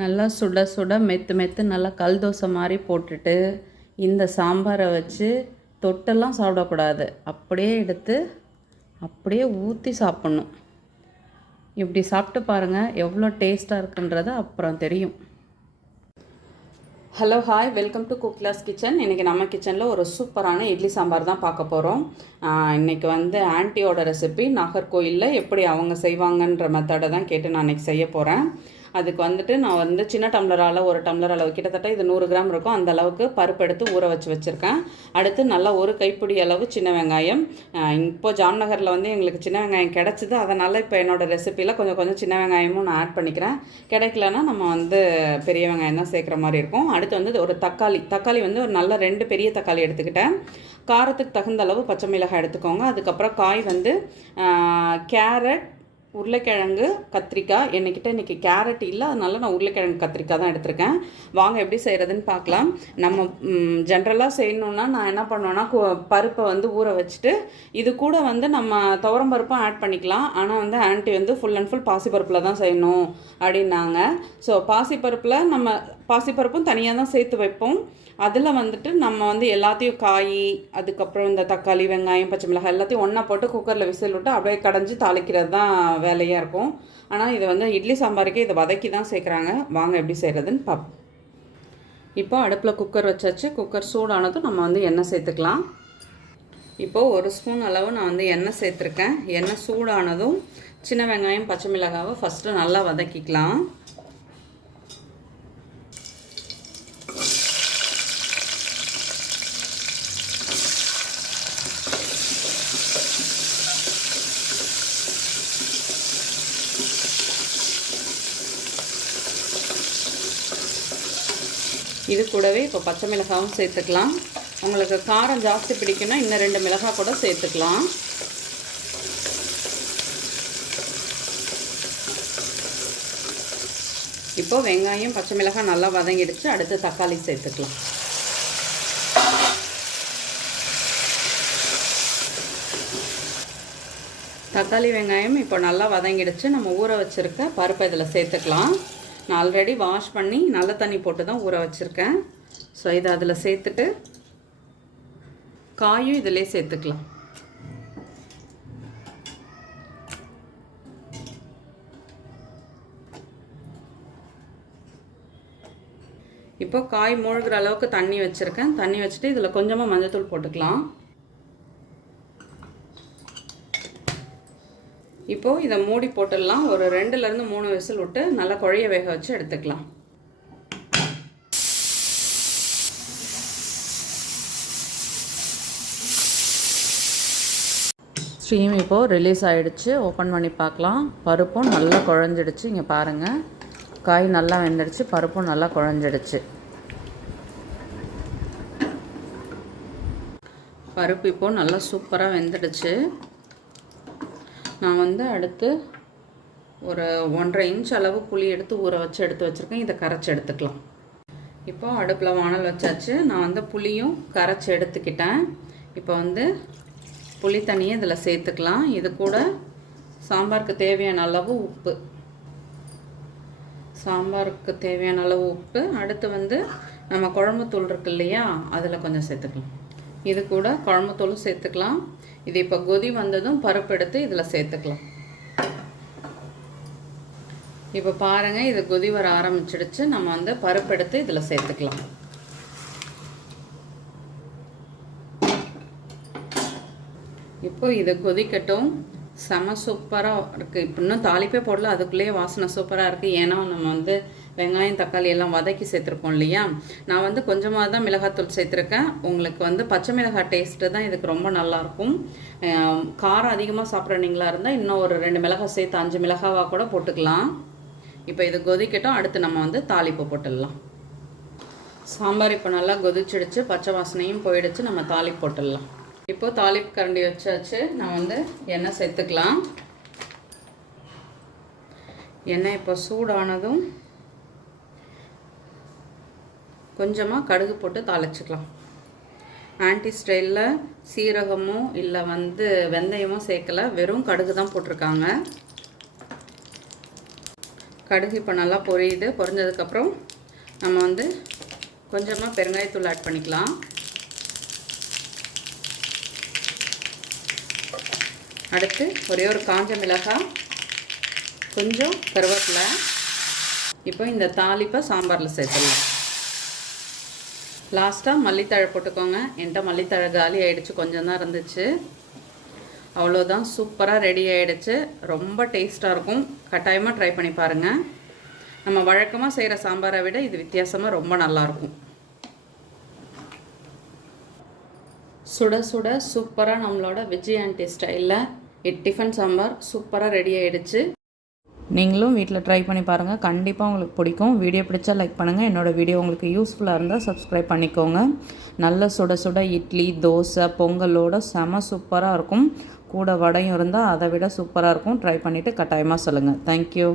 நல்லா சுட சுட மெத்து மெத்து நல்லா கல் தோசை மாதிரி போட்டுட்டு இந்த சாம்பாரை வச்சு தொட்டெல்லாம் சாப்பிடக்கூடாது. அப்படியே எடுத்து அப்படியே ஊற்றி சாப்பிட்ணும். இப்படி சாப்பிட்டு பாருங்கள், எவ்வளோ டேஸ்ட்டாக இருக்குன்றது அப்புறம் தெரியும். Hello hi, welcome to cook class kitchen. இன்றைக்கி நம்ம கிச்சனில் ஒரு சூப்பரான இட்லி சாம்பார் தான் பார்க்க போகிறோம். இன்றைக்கி ஆன்ட்டியோட ரெசிபி நாகர்கோயிலில் எப்படி அவங்க செய்வாங்கன்ற மெத்தடை தான் கேட்டு நான் இன்றைக்கி செய்ய போகிறேன். அதுக்கு நான் சின்ன டம்ளரால் ஒரு டம்ளர் அளவு, கிட்டத்தட்ட இது 100 கிராம் இருக்கும், அந்த அளவுக்கு பருப்பு எடுத்து ஊற வச்சுருக்கேன். அடுத்து நல்லா ஒரு கைப்பிடி அளவு சின்ன வெங்காயம். இப்போ ஜாம்நகரில் எங்களுக்கு சின்ன வெங்காயம் கிடச்சிது, அதனால் இப்போ என்னோடய ரெசிப்பியில் கொஞ்சம் சின்ன வெங்காயமும் நான் ஆட் பண்ணிக்கிறேன். கிடைக்கலன்னா நம்ம பெரிய வெங்காயம் தான் சேர்க்குற மாதிரி இருக்கும். அடுத்து ஒரு தக்காளி ஒரு நல்ல 2 பெரிய தக்காளி எடுத்துக்கிட்டேன். காரத்துக்கு தகுந்த அளவு பச்சை மிளகாய் எடுத்துக்கோங்க. அதுக்கப்புறம் காய் கேரட், உருளைக்கிழங்கு, கத்திரிக்காய். இன்றைக்கி கேரட் இல்லை, அதனால நான் உருளைக்கிழங்கு கத்திரிக்காய் தான் எடுத்திருக்கேன். வாங்க எப்படி செய்கிறதுன்னு பார்க்கலாம். நம்ம ஜென்ரலாக செய்யணுன்னா நான் என்ன பண்ணுவேன்னா, பருப்பை ஊற வச்சுட்டு இது கூட நம்ம துவரம் பருப்பும் ஆட் பண்ணிக்கலாம். ஆனால் ஆன்ட்டி ஃபுல் அண்ட் ஃபுல் பாசிப்பருப்பில் தான் செய்யணும் அப்படின்னாங்க. ஸோ பாசிப்பருப்பும் தனியாக தான் சேர்த்து வைப்போம். அதில் நம்ம எல்லாத்தையும் காய், அதுக்கப்புறம் இந்த தக்காளி, வெங்காயம், பச்சை மிளகாய் எல்லாத்தையும் ஒன்றா போட்டு குக்கரில் விசில் விட்டு அப்படியே கடைஞ்சி தாளிக்கிறது தான் வேலையாக இருக்கும். ஆனால் இது இட்லி சாம்பாருக்கே இதை வதக்கி தான் சேர்க்குறாங்க. வாங்க எப்படி செய்கிறதுன்னு பார்ப்போம். இப்போ அடுப்பில் குக்கர் வச்சாச்சு. குக்கர் சூடானதும் நம்ம எண்ணெய் சேர்த்துக்கலாம். இப்போது 1 ஸ்பூன் அளவு நான் எண்ணெய் சேர்த்துருக்கேன். எண்ணெய் சூடானதும் சின்ன வெங்காயம், பச்சை மிளகாவை ஃபஸ்ட்டு நல்லா வதக்கிக்கலாம். இது கூடவே இப்போ பச்சை மிளகாவும் சேர்த்துக்கலாம். உங்களுக்கு காரம் ஜாஸ்தி பிடிக்குன்னா இன்னும் 2 மிளகாய் கூட சேர்த்துக்கலாம். இப்போது வெங்காயம், பச்சை மிளகாய் நல்லா வதங்கிடுச்சு. அடுத்து தக்காளி சேர்த்துக்கலாம். தக்காளி, வெங்காயம் இப்போ நல்லா வதங்கிடுச்சு. நம்ம ஊற வச்சுருக்க பருப்பை இதில் சேர்த்துக்கலாம். நான் ஆல்ரெடி வாஷ் பண்ணி நல்ல தண்ணி போட்டு தான் ஊற வச்சுருக்கேன். ஸோ இதை அதில் சேர்த்துட்டு காயும் இதிலே சேர்த்துக்கலாம். இப்போ காய் மூழ்கிற அளவுக்கு தண்ணி வச்சுருக்கேன். தண்ணி வச்சுட்டு இதில் கொஞ்சமாக மஞ்சள்தூள் போட்டுக்கலாம். இப்போது இதை மூடி போட்டுடலாம். ஒரு 2லேருந்து 3 விசில் விட்டு நல்லா குழைய வேக வச்சு எடுத்துக்கலாம். ஸ்டீம் இப்போது ரிலீஸ் ஆகிடுச்சு. ஓப்பன் பண்ணி பார்க்கலாம். பருப்பும் நல்லா குழஞ்சிடுச்சு. இங்கே பாருங்கள், காய் நல்லா வெந்துடுச்சு, பருப்பும் நல்லா குழஞ்சிடுச்சு. பருப்பு இப்போது நல்லா சூப்பராக வெந்துடுச்சு. நான் அடுத்து ஒரு 1.5 இன்ச் அளவு புளி எடுத்து ஊற வச்சு எடுத்து வச்சுருக்கேன். இதை கரைச்சி எடுத்துக்கலாம். இப்போது அடுப்பில் வானல் வச்சாச்சு. நான் புளியும் கரைச்சி எடுத்துக்கிட்டேன். இப்போ புளி தண்ணியை இதில் சேர்த்துக்கலாம். இது கூட சாம்பாருக்கு தேவையான அளவு உப்பு, அடுத்து நம்ம குழம்புத்தூள் இருக்கு இல்லையா, அதில் கொஞ்சம் சேர்த்துக்கலாம். இது கூட குழம்புத்தூளும் சேர்த்துக்கலாம். இது இப்போ கொதி வந்ததும் பருப்பு எடுத்து இதில் சேர்த்துக்கலாம். இப்போ பாருங்கள், இது கொதி வர ஆரம்பிச்சிடுச்சு. நம்ம பருப்பு எடுத்து இதில் சேர்த்துக்கலாம். இப்போ இது கொதிக்கட்டும். செம சூப்பராக இருக்குது. இப்போ இன்னும் தாளிப்பே போடல, அதுக்குள்ளேயே வாசனை சூப்பராக இருக்குது. ஏன்னா நம்ம வெங்காயம், தக்காளி எல்லாம் வதக்கி சேர்த்துருக்கோம் இல்லையா. நான் கொஞ்சமாக தான் மிளகாத்தூள் சேர்த்துருக்கேன். உங்களுக்கு பச்சை மிளகாய் டேஸ்ட்டு தான் இதுக்கு ரொம்ப நல்லாயிருக்கும். காரம் அதிகமாக சாப்பிட்றீங்களா இருந்தால் இன்னும் ஒரு 2 மிளகாய் சேர்த்து 5 மிளகாவாக கூட போட்டுக்கலாம். இப்போ இது கொதிக்கட்டும். அடுத்து நம்ம தாளிப்பு போட்டுடலாம். சாம்பார் இப்போ நல்லா கொதிச்சிடுச்சு, பச்சை வாசனையும் போயிடுச்சு. நம்ம தாளிப்பு போட்டுடலாம். இப்போது தாளிப்பு கரண்டி வச்சாச்சு. நான் எண்ணெய் சேர்த்துக்கலாம். எண்ணெய் இப்போ சூடானதும் கொஞ்சமாக கடுகு போட்டு தாளிச்சுக்கலாம். ஆன்ட்டி ஸ்டைலில் சீரகமோ இல்லை வெந்தயமோ சேர்க்கலை, வெறும் கடுகு தான் போட்டிருக்காங்க. கடுகு இப்போ நல்லா பொரியுது. பொரிஞ்சதுக்கப்புறம் நம்ம வந்து கொஞ்சமாக பெருங்காயத்தூள் ஆட் பண்ணிக்கலாம். அடுத்து ஒரே ஒரு காஞ்ச மிளகாய், கொஞ்சம் கருவேப்பிலை. இப்போ இந்த தாளிப்பை சாம்பாரில் சேர்த்துடலாம். லாஸ்ட்டாக மல்லித்தழை போட்டுக்கோங்க. என்கிட்ட மல்லித்தழை காலி ஆகிடுச்சு, கொஞ்சம் தான் இருந்துச்சு. அவ்வளோதான், சூப்பராக ரெடி ஆகிடுச்சு. ரொம்ப டேஸ்ட்டாக இருக்கும். கட்டாயமாக ட்ரை பண்ணி பாருங்கள். நம்ம வழக்கமாக செய்கிற சாம்பாரை விட இது வித்தியாசமாக ரொம்ப நல்லாயிருக்கும். சுட சுட சூப்பராக நம்மளோட விஜய் ஆண்டி ஸ்டைலில் டிஃபன் சாம்பார் சூப்பராக ரெடி ஆகிடுச்சு. நீங்களும் வீட்டில் ட்ரை பண்ணி பாருங்கள். கண்டிப்பாக உங்களுக்கு பிடிக்கும். வீடியோ பிடிச்சா லைக் பண்ணுங்கள். என்னோடய வீடியோ உங்களுக்கு யூஸ்ஃபுல்லாக இருந்தால் சப்ஸ்கிரைப் பண்ணிக்கோங்க. நல்ல சுட சுட இட்லி, தோசை, பொங்கலோட செம சூப்பராக இருக்கும். கூட வடையும் இருந்தால் அதை விட சூப்பராக இருக்கும். ட்ரை பண்ணிவிட்டு கட்டாயமாக சொல்லுங்கள். தேங்க்யூ.